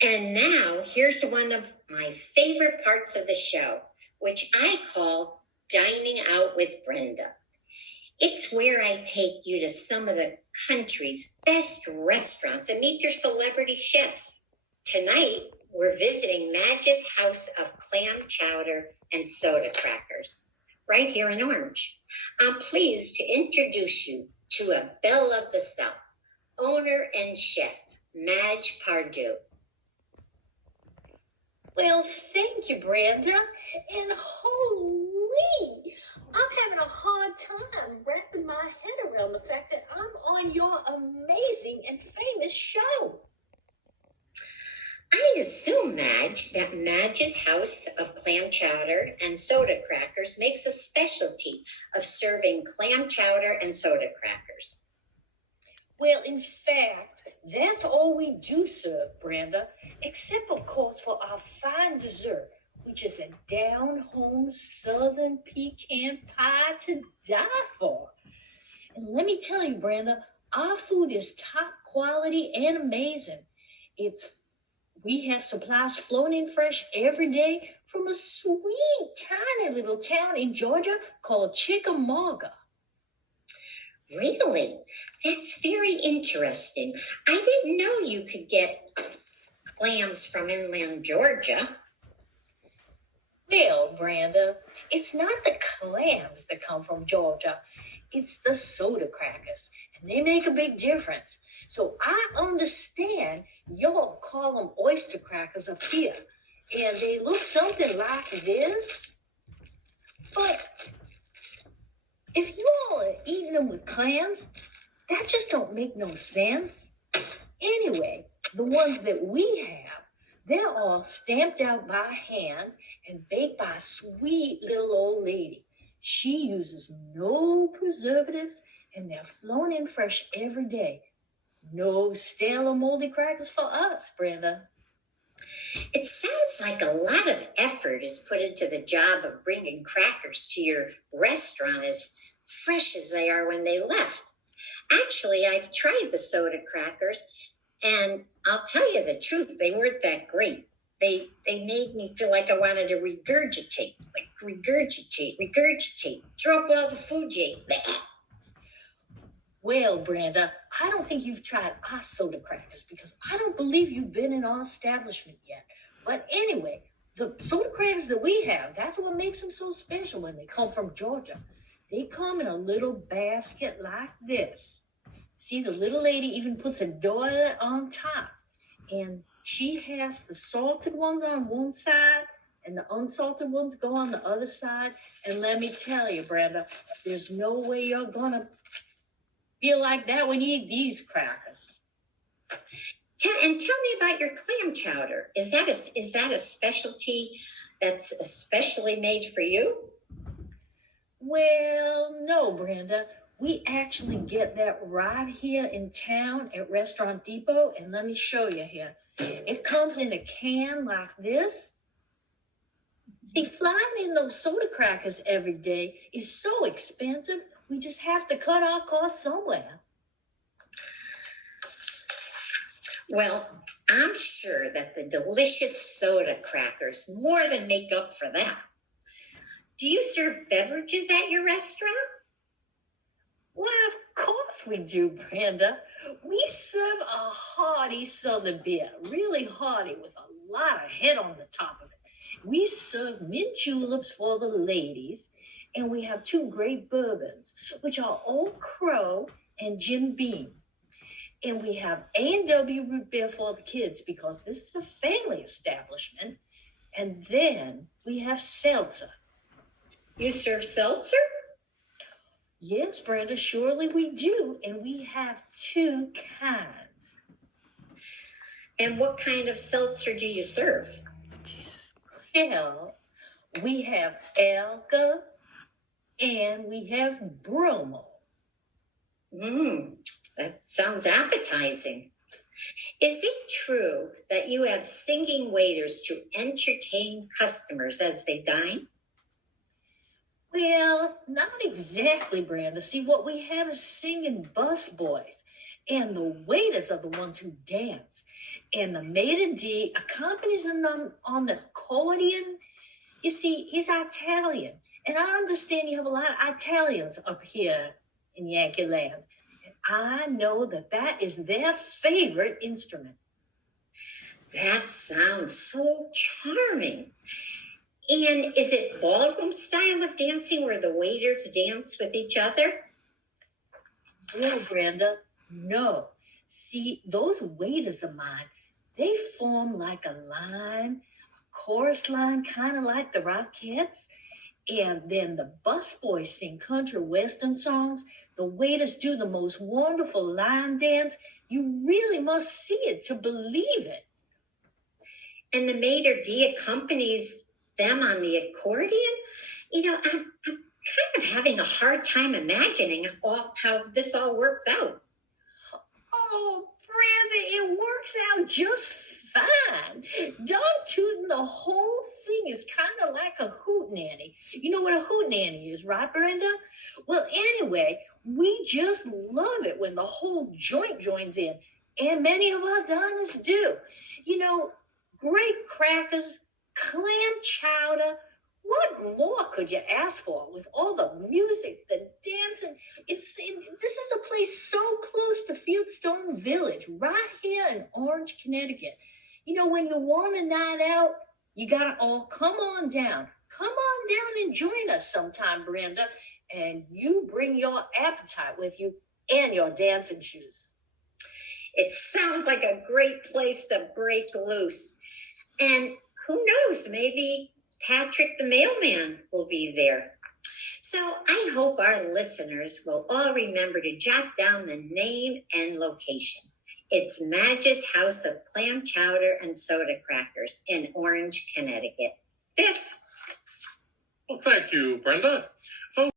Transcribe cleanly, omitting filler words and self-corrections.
And now here's one of my favorite parts of the show, which I call Dining Out with Brenda. It's where I take you to some of the country's best restaurants and meet their celebrity chefs. Tonight, we're visiting Madge's House of Clam Chowder and Soda Crackers, right here in Orange. I'm pleased to introduce you to a belle of the South, owner and chef, Madge Pardue. Well, thank you, Brenda. And holy, I'm having a hard time wrapping my head around the fact that I'm on your amazing and famous show. I assume, Madge, that Madge's House of Clam Chowder and Soda Crackers makes a specialty of serving clam chowder and soda crackers. Well, in fact, that's all we do serve, Brenda, except, of course, for our fine dessert, which is a down-home southern pecan pie to die for. And let me tell you, Brenda, our food is top quality and amazing. We have supplies flown in fresh every day from a sweet, tiny little town in Georgia called Chickamauga. Really? That's very interesting. I didn't know you could get clams from inland Georgia. Well, Brenda, it's not the clams that come from Georgia. It's the soda crackers, and they make a big difference. So I understand y'all call them oyster crackers up here, and they look something like this. But if you all are eating them with clams, that just don't make no sense. Anyway, the ones that we have, they're all stamped out by hand and baked by a sweet little old lady. She uses no preservatives, and they're flown in fresh every day. No stale or moldy crackers for us, Brenda. It sounds like a lot of effort is put into the job of bringing crackers to your restaurant as fresh as they are when they left. Actually, I've tried the soda crackers, and I'll tell you the truth, they weren't that great. They made me feel like I wanted to regurgitate, throw up all the food you ate. Well, Brenda, I don't think you've tried our soda crackers because I don't believe you've been in our establishment yet. But anyway, the soda crackers that we have, that's what makes them so special when they come from Georgia. They come in a little basket like this. See, the little lady even puts a doily on top. And she has the salted ones on one side and the unsalted ones go on the other side. And let me tell you, Brenda, there's no way you're going to feel like that when you eat these crackers. And tell me about your clam chowder. Is that a specialty that's especially made for you? Well, no, Brenda. We actually get that right here in town at Restaurant Depot, and let me show you here. It comes in a can like this. See, flying in those soda crackers every day is so expensive, we just have to cut our costs somewhere. Well, I'm sure that the delicious soda crackers more than make up for that. Do you serve beverages at your restaurant? Well, of course we do, Brenda. We serve a hearty southern beer, really hearty with a lot of head on the top of it. We serve mint juleps for the ladies, and we have two great bourbons, which are Old Crow and Jim Beam. And we have A&W root beer for the kids because this is a family establishment. And then we have seltzer. You serve seltzer? Yes, Brenda, surely we do, and we have two kinds. And what kind of seltzer do you serve? Well, we have Alka and we have Bromo. That sounds appetizing. Is it true that you have singing waiters to entertain customers as they dine? Well, not exactly, Brenda. See, what we have is singing busboys, and the waiters are the ones who dance. And the maitre d' accompanies them on the accordion. You see, he's Italian. And I understand you have a lot of Italians up here in Yankee Land. And I know that is their favorite instrument. That sounds so charming. And is it ballroom style of dancing where the waiters dance with each other? No, Brenda, no. See, those waiters of mine, they form like a line, a chorus line, kind of like the Rockettes. And then the busboys sing country western songs. The waiters do the most wonderful line dance. You really must see it to believe it. And the maitre d' accompanies them on the accordion? I'm kind of having a hard time imagining how this all works out. Oh, Brenda, it works out just fine. Dog tooting the whole thing is kind of like a hootenanny. You know what a hootenanny is, right, Brenda? Well, anyway, we just love it when the whole joint joins in, and many of our diners do. Great crackers, clam chowder. What more could you ask for with all the music, the dancing? This is a place so close to Fieldstone Village, right here in Orange, Connecticut. When you want a night out, you gotta all come on down. Come on down and join us sometime, Brenda. And you bring your appetite with you and your dancing shoes. It sounds like a great place to break loose. And who knows, maybe Patrick the mailman will be there. So I hope our listeners will all remember to jot down the name and location. It's Madge's House of Clam Chowder and Soda Crackers in Orange, Connecticut. Biff. Well, thank you, Brenda.